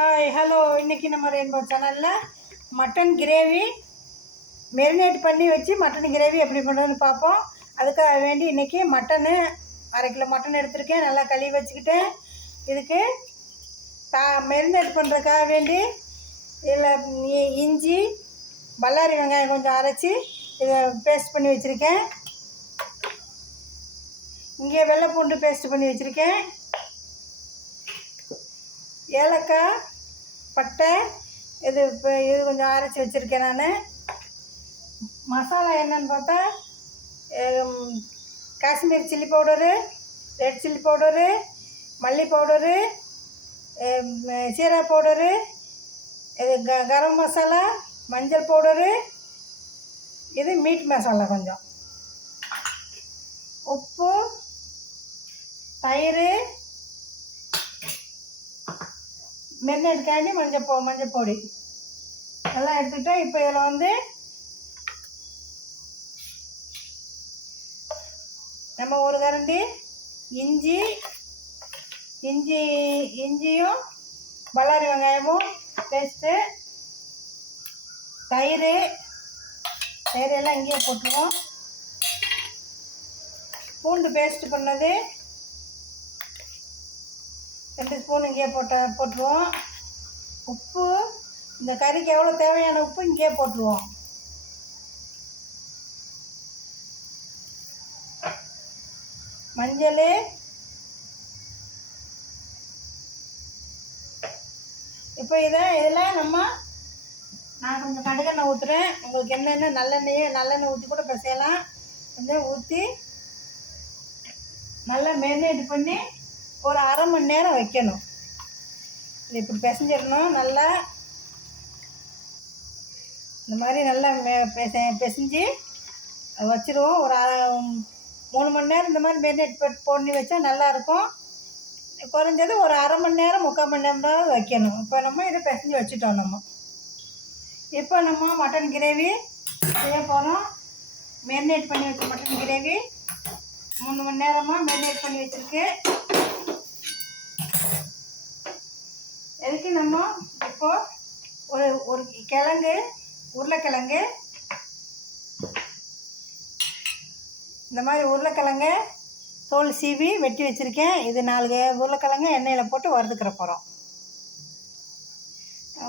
Hi hello இன்றைக்கி நம்ம rainbow சேனலில் மட்டன் கிரேவி மெரினேட் பண்ணி வச்சு மட்டன் கிரேவி எப்படி பண்ணுறதுன்னு பார்ப்போம். அதுக்காக வேண்டி இன்றைக்கி மட்டனு அரை கிலோ மட்டன் எடுத்திருக்கேன். நல்லா கழுவி வச்சுக்கிட்டேன். இதுக்கு தா மெரினேட் பண்ணுறதுக்காக வேண்டி இதில் இஞ்சி பல்லாரி வெங்காயம் கொஞ்சம் அரைச்சி இதை பேஸ்ட் பண்ணி வச்சுருக்கேன். இங்கே வெள்ளை பூண்டு பேஸ்ட் பண்ணி வச்சுருக்கேன். ஏலக்காய் பட்டை இது இப்போ இது கொஞ்சம் அரைச்சி வச்சுருக்கேன் நான். மசாலா என்னன்னு பார்த்தா Kashmir chilli powder red chilli powder மல்லி பவுடரு சீரா பவுடரு இது க கரம் மசாலா மஞ்சள் பவுடரு இது மீட் மசாலா கொஞ்சம். உப்பு தயிர் மென்னெடுக்காண்டி மஞ்சள் பொ மஞ்சள் பொடி எல்லாம் எடுத்துக்கிட்டோம் இப்போ இதில் வந்து நம்ம ஒரு கரண்டி இஞ்சி இஞ்சி இஞ்சியும் பல்லாரி வெங்காயமும் பேஸ்ட்டு தயிர் தயிரெல்லாம் இங்கேயே போட்டுருவோம். பூண்டு பேஸ்ட் பண்ணது ரெண்டு ஸ்பூன் இங்கேயே போட்ட போட்டுருவோம். உப்பு இந்த கறிக்கு எவ்வளோ தேவையான உப்பு இங்கேயே போட்டுருவோம். மஞ்சள் இப்போ இதை இதில் நம்ம நான் கொஞ்சம் கடுகெண்ணெய் ஊற்றுறேன் உங்களுக்கு என்னென்ன நல்லெண்ணெயே நல்லெண்ணெய் ஊற்றி கூட பிசையலாம். கொஞ்சம் ஊற்றி நல்லா மேரினேட் பண்ணி ஒரு அரை மணி நேரம் வைக்கணும். இது இப்படி பிசைஞ்சிடணும். நல்லா இந்த மாதிரி நல்லா மெ- பிசை பிசைஞ்சு வச்சுருவோம். ஒரு அரை மூணு மணி நேரம் இந்த மாதிரி மேரினேட் போட்டு பண்ணி வச்சா நல்லாயிருக்கும் குறைஞ்சது ஒரு அரை மணி நேரம் முக்கால் மணி நேரம் தான் வைக்கணும். இப்போ நம்ம இதை பிசைஞ்சு வச்சுட்டோம் நம்ம. இப்போ நம்ம மட்டன் கிரேவி செய்ய போகிறோம் மேரினேட் பண்ணி வச்ச மட்டன் கிரேவி மூணு மணி நேரமாக மேரினேட் பண்ணி வச்சுருக்கு. எதுக்கு நம்ம இப்போ ஒரு ஒரு கிழங்கு உருளைக்கிழங்கு இந்த மாதிரி உருளைக்கிழங்கு தோல் சீவி வெட்டி வச்சுருக்கேன். இது நாலு உருளைக்கிழங்கு எண்ணெயில் போட்டு வறுத்துக்கிற போகிறோம்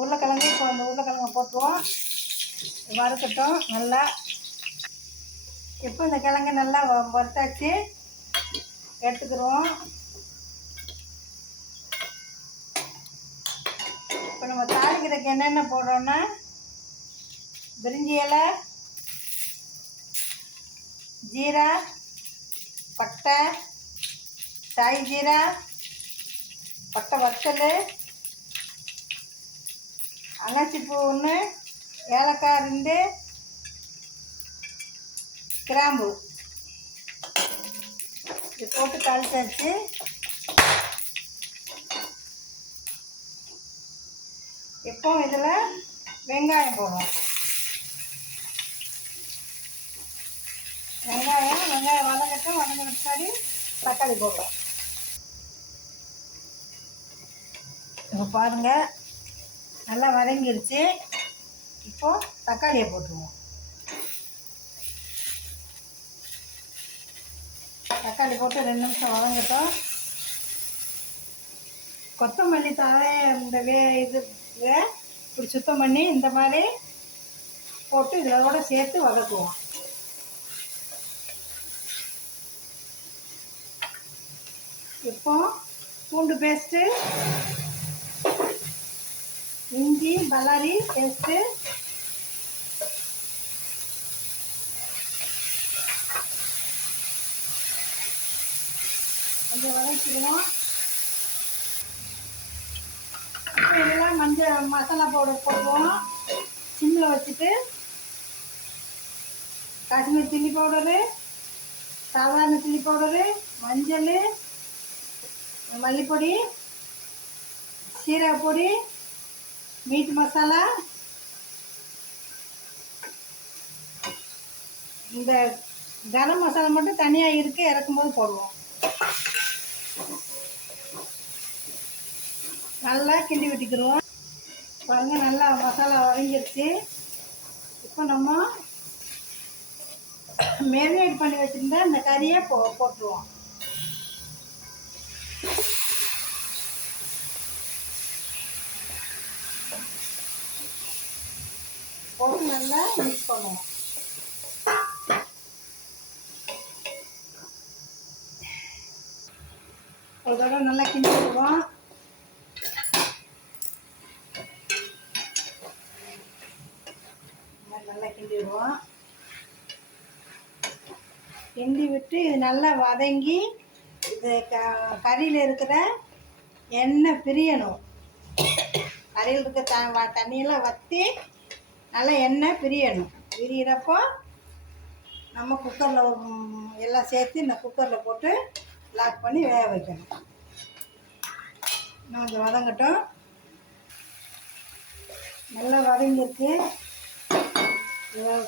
உருளைக்கிழங்கு இப்போ அந்த உருளைக்கிழங்க போட்டுருவோம். வறுக்கட்டும் நல்லா. இப்போ இந்த கிழங்கு நல்லா வறுத்தாச்சு. எடுத்துக்கிடுவோம் இப்போ நம்ம தாளிக்கிறதுக்கு என்னென்ன போடுறோன்னா பிரிஞ்சி இலை ஜீரா பட்டை சாய் ஜீரா பட்டை வத்தல் அன்னாச்சிப்பூ ஒன்று ஏலக்காய் ரெண்டு கிராம்பு. இது போட்டு தாளிச்சாச்சு. இப்போ இதில் வெங்காயம் போடுவோம். வெங்காயம் வெங்காயம் வதங்கட்டும் வதங்கின பின்னாடி தக்காளி போடுவோம். இப்போ பாருங்கள் நல்லா வதங்கிருச்சு. இப்போ தக்காளியை போட்டுருவோம். தக்காளி போட்டு ரெண்டு நிமிஷம் வதங்கட்டும். கொத்தமல்லி தழை இந்த வே இது இதை இப்படி சுத்தம் பண்ணி இந்த மாதிரி போட்டு இதோட சேர்த்து வதக்குவோம். இப்போ பூண்டு பேஸ்ட்டு இஞ்சி பல்லாரி பேஸ்ட்டு கொஞ்சம் வதக்கிடுவோம் இப்போ இதெல்லாம் மஞ்சள் மசாலா பவுடர் போடுவோம். சிம்மில் வச்சுட்டு காஷ்மீர் சில்லி பவுடரு சாதாரண சில்லி பவுடரு மஞ்சள் மல்லிப்பொடி சீரக பொடி மீட் மசாலா இந்த கரம் மசாலா மட்டும் தனியாக இருக்குது இறக்கும்போது போடுவோம். நல்லா கிண்டி விட்டுக்கிடுவோம் பாருங்க நல்லா மசாலா வதங்கிருச்சு இப்போ நம்ம மேரினேட் பண்ணி வச்சுருந்தா இந்த கறியை போ போட்டுருவோம். போட்டு நல்லா மிக்ஸ் பண்ணுவோம். ஒரு தடவை நல்லா கிண்டிடுவோம் விடுவோம் இந்த மாதிரி நல்லா கிண்டி விடுவோம் கிண்டி விட்டு இது நல்லா வதங்கி இது க கறியில் இருக்கிற எண்ணெய் பிரியணும். கறியில் இருக்க த தண்ணியெல்லாம் வற்றி நல்லா எண்ணெய் பிரியணும். பிரியிறப்போ நம்ம குக்கரில் எல்லாம் சேர்த்து இந்த குக்கரில் போட்டு லாக் பண்ணி வேக வைக்கணும். இன்னும் கொஞ்சம் வதங்கட்டும். நல்லா வதங்கிருக்கு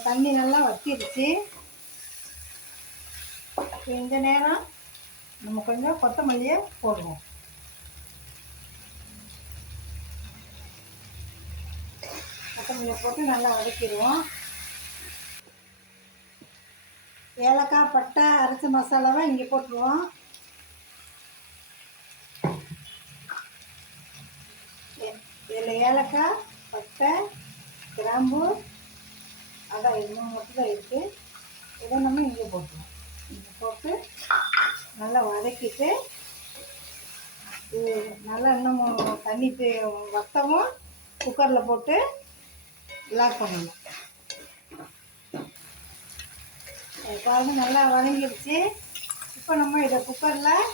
தண்ணி நல்லா வத்திடுச்சு. இந்த நேரம் நம்ம கொஞ்சம் கொத்தமல்லியை போடுவோம். கொத்தமல்லியை போட்டு நல்லா வதக்கிடுவோம். ஏலக்காய் பட்டை அரிசி மசாலாவை இங்கே போட்டுருவோம். இதில் ஏலக்காய் பட்டை கிராம்பு அதான் இன்னும் மட்டும் தான் இருக்குது இதை நம்ம இங்கே போட்டுருவோம். போட்டு நல்லா வதக்கிட்டு இது நல்லா இன்னும் தண்ணி வத்தமும் குக்கரில் போட்டு லாக் பண்ணணும். அது பாருங்க நல்லா வதங்கிடுச்சு. இப்போ நம்ம இதை குக்கரில்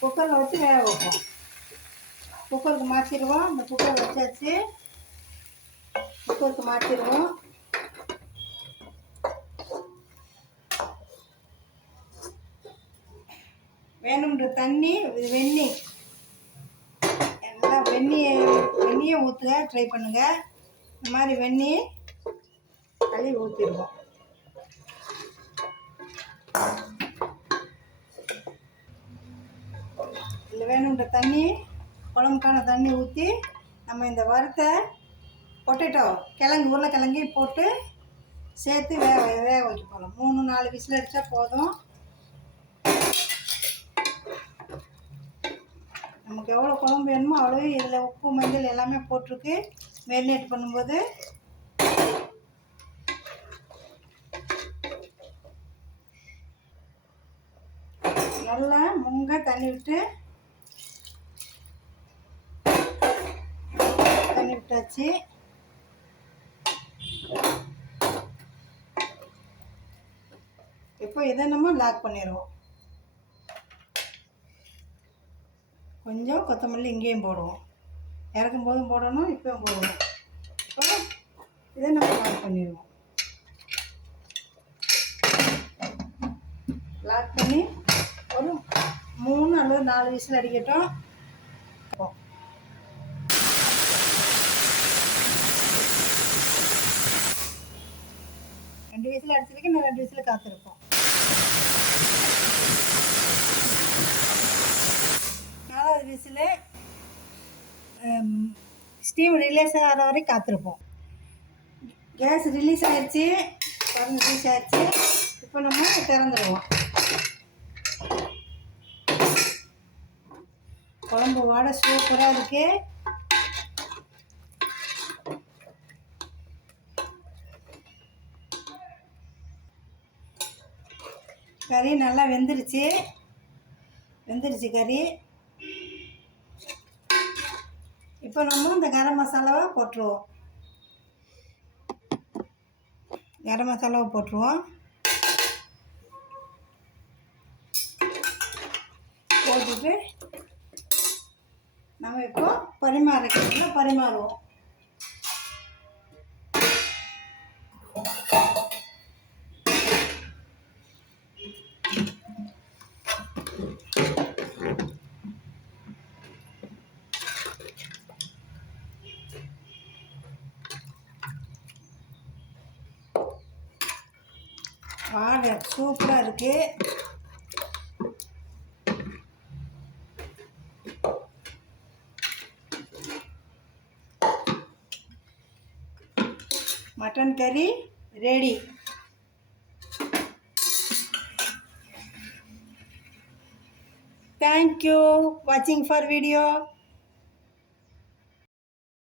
குக்கரில் வச்சு வேக வைப்போம். குக்கருக்கு மாற்றிடுவோம் இந்த குக்கர் வச்சாச்சு. குக்கருக்கு மாற்றிடுவோம் வேணுன்ற தண்ணி வெந்நீர் எல்லாம் வெந்நீர் வெந்நியை ஊற்றுக ட்ரை பண்ணுங்கள் இந்த மாதிரி வெந்நீர் கழுவி ஊற்றிடுவோம் இதில் வேணுன்ற தண்ணி குழம்புக்கான தண்ணி ஊற்றி நம்ம இந்த வறுத்த பொட்டேட்டோ கிழங்கு உருளைக்கிழங்கையும் போட்டு சேர்த்து வேக வேக வைக்க போகலாம் மூணு நாலு விசில் அடித்தா போதும். நமக்கு எவ்வளோ குழம்பு வேணுமோ அவ்வளோ இதில் உப்பு மஞ்சள் எல்லாமே போட்டிருக்கு. மேரினேட் பண்ணும்போது. நல்லா முங்க தண்ணி விட்டு தண்ணி விட்டாச்சு. இப்போ இதை நம்ம லாக் பண்ணிடுவோம். கொஞ்சம் கொத்தமல்லி இங்கேயும் போடுவோம். இறக்கும் போதும் போடணும் இப்போயும் போடுவோம் இப்போ இதை நம்ம லாக் பண்ணிடுவோம். லாக் பண்ணி ஒரு மூணு அல்லது நாலு விசில் அடிக்கட்டும். ரெண்டு விசில் அடிச்சதுக்கு இன்னும் ரெண்டு விசில் காத்திருப்போம் நாலாவது விசில் ஸ்டீம் ரிலீஸ் ஆகிற வரைக்கும் காத்திருப்போம். கேஸ் ரிலீஸ் ஆயிடுச்சு குழம்பு ரிலீஸ் ஆயிடுச்சு இப்போ நம்ம திறந்துடுவோம் குழம்பு வாடை சூப்பராக இருக்கு. கறி நல்லா வெந்துருச்சு. வெந்துருச்சு கறி. இப்போ நம்ம இந்த கரம் மசாலாவை போட்டுருவோம். கரம் மசாலாவை போட்டுருவோம். போட்டுட்டு நம்ம இப்போ பரிமாறக்கிறதுல பரிமாறுவோம். आग super mutton curry ready thank you watching for video